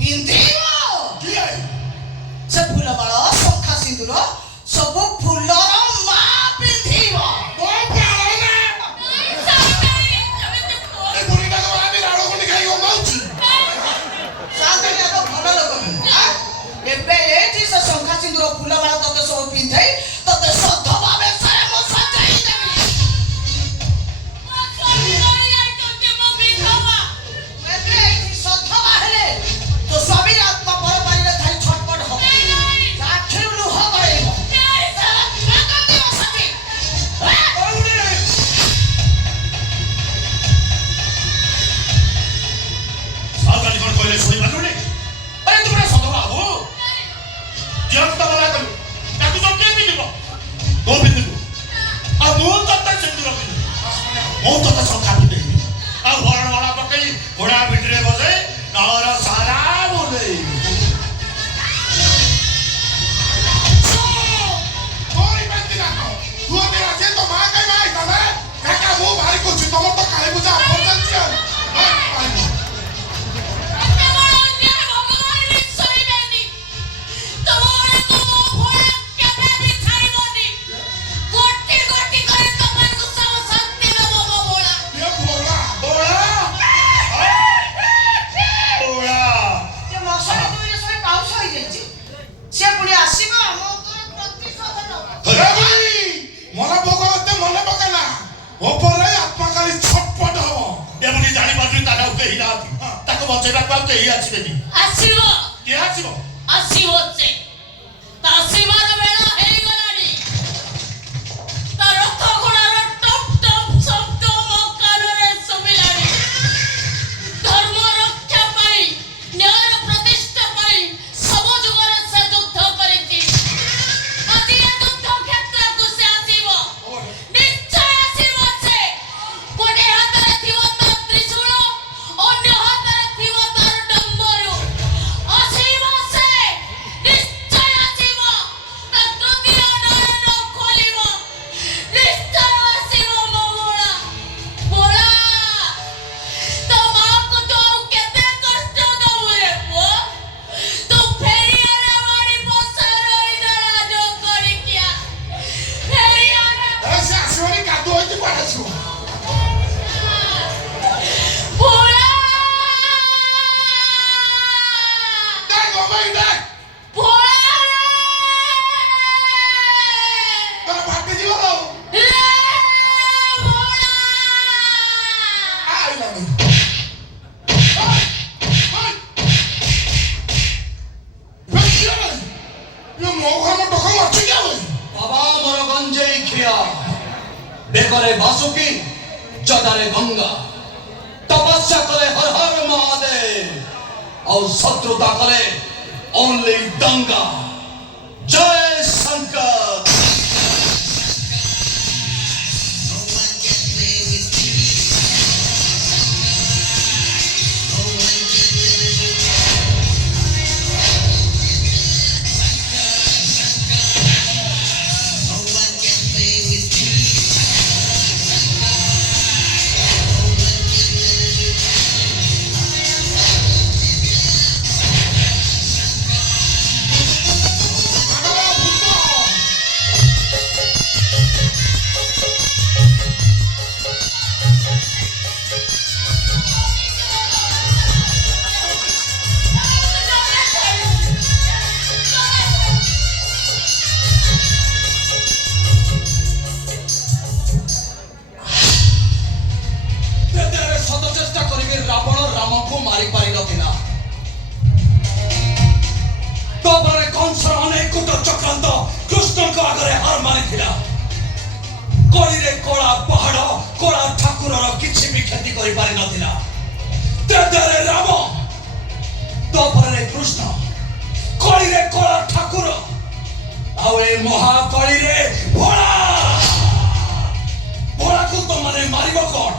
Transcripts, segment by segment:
ପିନ୍ଧିବ କିଏ ସେ ଫୁଲ ମାଳ ଶଙ୍ଖା ସିନ୍ଦୁର ସବୁ ଫୁଲର ମା ପିନ୍ଧିବ। ମୋ ପ୍ରାଣ ନା ଏ ବୁଢ଼ୀଟାକୁ ଆମେ ରାଣ ଖଣ୍ଡି ଖାଇ ଗମାଉଛି ସାନ୍ତାଣୀ ଆଗ ଭଲ ଲୋକ ଏବେ ଏଇଠି ସେ ଶଙ୍ଖା ସିନ୍ଦୁର ଫୁଲ ମାଳ ତତେ ସବୁ ପିନ୍ଧେଇ ତତେ ସଧବା ବେଶରେ ମୁଁ ସଜାଇ ଦେବି। ଏବେ ଏଇଠି ସଧବା ହେଲେ ତୋ ସ୍ୱାମୀର ଆତ୍ମା ପରପାରିରେ ଥାଇ ଛଟପଟ ହବ ଆଖିରୁ ଲୁହ ଗଳେଇବ ସାଉକାଲି କ'ଣ କହିଲେ ଶୁଣିପାରିଲୁନି ଆରେ ତୁ ଗୋଟେ ସଧବା ହବୁ ଝିଅକୁ ତ ମନା କଲୁ ତାକୁ ତ କିଏ ପିନ୍ଧିବ ତୁ ପିନ୍ଧିବୁ ଆଉ ମୁଁ ତତେ ସିନ୍ଦୁର ପିନ୍ଧିବି ମୁଁ ତତେ ଶଙ୍ଖା ପିନ୍ଧେଇବି ଆଉ ହରଣ ହଳା ପକେଇ ଘୋଡ଼ା ପିଠିରେ ବସେଇ ନଅର ସାରା ବୁଲେଇବି ମୁଁ ଭାରି କରୁଛି ତମର ତ କାଳୀ ପୂଜା ଆପଣ ଚାଲିଛି ଆଉ ସେ ପୁଣି ଆସିବ ଆମ ପ୍ରତିଶୋଧ ନବ। ମନେ ପକାଉତେ ମନେ ପକାନା ଉପରେ ଆତ୍ମା କାଲି ଛଟପଟ ହବ ଏମିତି ଜାଣିପାରୁନି ତାର ଆଉ କେହି ନାହାନ୍ତି ତାକୁ ବଞ୍ଚେଇବାକୁ ଆଉ କେହି ଆସିବେନି ଆସିବ କିଏ ଆସିବ ଆସିବ ସେ ତା ଆସିବାର ବେଳ ହେଇଗଲାଣି ତା ରଥ ଘୋଡ଼ାର ଟପ୍ ଟପ୍ ଶବ୍ଦ ମୋ କାନରେ ଶୁଭିଲାଣି ଧର୍ମ ରକ୍ଷା ପାଇଁ ନ୍ୟାୟର ପ୍ରତିଷ୍ଠା ପାଇଁ ସବୁ ଯୁଗରେ ସେ ଯୁଦ୍ଧ କରିଛି ଆଜି ଏ ଯୁଦ୍ଧ କ୍ଷେତ୍ରକୁ ସେ ଆସିବ ନିଶ୍ଚୟ ଆସିବ ସେ ଗୋଟେ ହାତରେ ଥିବ ତାର ତ୍ରିଶୂଳ ଅନ୍ୟ ହାତରେ ଥିବ ତାର ଡମ୍ବରୁ ଆସିବ ସେ ନିଶ୍ଚୟ ଆସିବ ତା ତୃତୀୟ ନୟନ ଖୋଲିବ ନିଶ୍ଚୟ ଆସିବ ମୋ ବୋଳା ତୋ ମାଆକୁ ତୁ ଆଉ କେତେ କଷ୍ଟ ଦବୁ ରେ ପୁଅ ତୁ ଫେରିଆରେ ମାରି ବସା ରହିଲା ରାଜ କରିକିଆ ଫେରିଆରେ ସେ ଆସିବନି କାଦୁ ହୋଇଛି କୁଆଡ଼େ ଆସିବ ବୋଳା ତୋର ଫାଟିଯିବ ଆଉ ଆଇଲାନି ମୋ ଘର ଟକା ମାରୁଛି କି ଆଉ ବାବା ମୋର ଗଞ୍ଜେଇ ଖିଆ ବେକରେ ବାସୁକି ଜଟାରେ ଗଙ୍ଗା ତପସ୍ୟା କଲେ ହର ହର ମହାଦେବ ଆଉ ଶତ୍ରୁତା କଲେ ଓନ୍ଲି ଦଙ୍ଗା ଜୟ ଶଙ୍କର କଳିରେ କଳା ପାହାଡ଼ କଳା ଠାକୁରର କିଛି ବି କ୍ଷତି କରିପାରି ନଥିଲା ତେଜରେ ରାମ ତପରେ କୃଷ୍ଣ କଳିରେ କଳା ଠାକୁର ଆଉ ଏ ମହାକଳିରେ ଭୋଳା ଭୋଳାକୁ ତମମାନେ ମାରିବ କଣ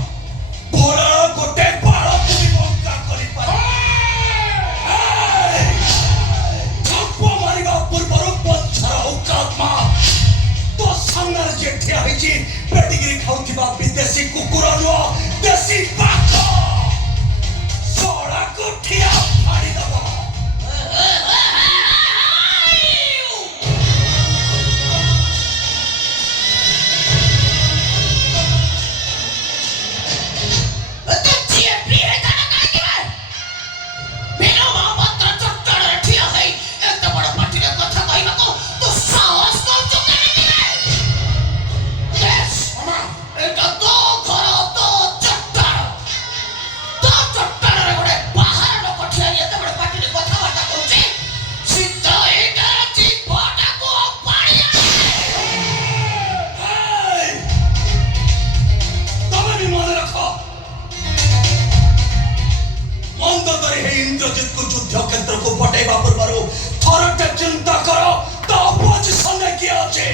ଭୋଳା ଗୋଟେ ବାଳକୁ ବି ବଙ୍କା କରିପାରେ ଥପ୍ପ ମାରିବା ପୂର୍ବରୁ ପଛର ଉକାତ୍ମା तो सामने जे ठिया होइची पेडिग्री खाउथिबा विदेशी कुकुर नुह देशी बाघ सोड़ा को ठिया फाड़ी दबो हे इंद्रजित को युद्ध क्षेत्र को पटेवा पूर्व थरटे चिंता कर तो अपोजिशन किए अच्छे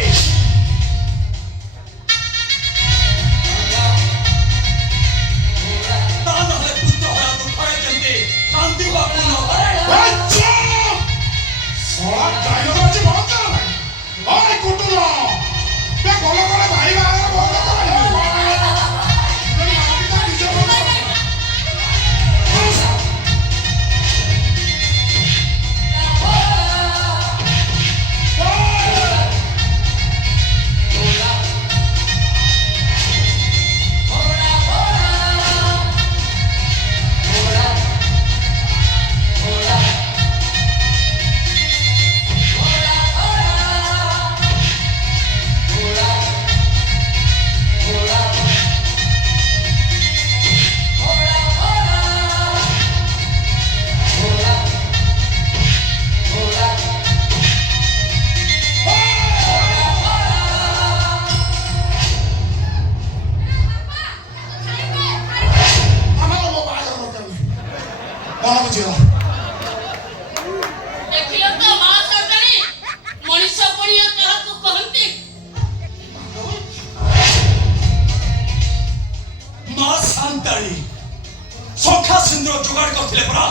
ଦେଖିଲ ତ ମା ସରକାରୀ ମଣିଷ ପଣିଆ କାହାକୁ କହନ୍ତି मां शांताली सखा सिंदूर जुगाड़ करथिले परा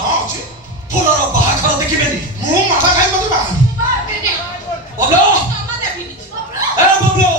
फुलर बाहाघर देखिबेनी ମୁଁ ମାଥା ଖାଇ ମତେ ବାହା बबलो ए बबलो